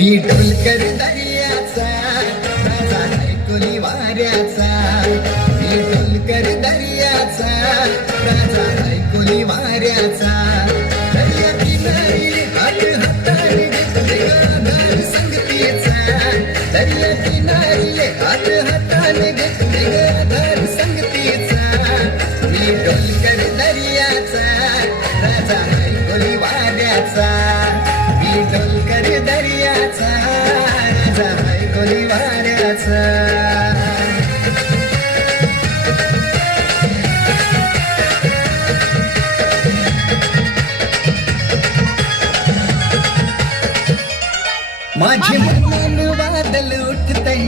मी ढोलकर दर्याचा राजा वाऱ्याचा. मी ढोलकर दर्याचा राजा ढायकुली वाऱ्याचा. दर्या किनारी हात हातारी संगतीचा. दर्या किनारी हात हाताने संगतीचा. मी दर्याचा राजा वाऱ्याचा. मी दर्याचा राजा ऐकुली वाऱ्याचा. माझे मन वादल उठतय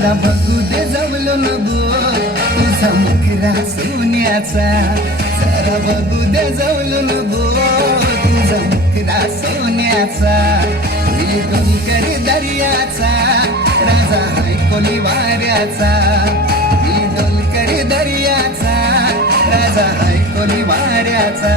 मला बघू दे जमलो न तुझा मुखरा सोन्याचा. जरा बघू दे जमलो न तुझा मुखरा सोन्याचा. मी दर्याचा. राजा ऐकोली वाऱ्याचा मी डोलकर दर्याचा. राजा ऐकोली वाऱ्याचा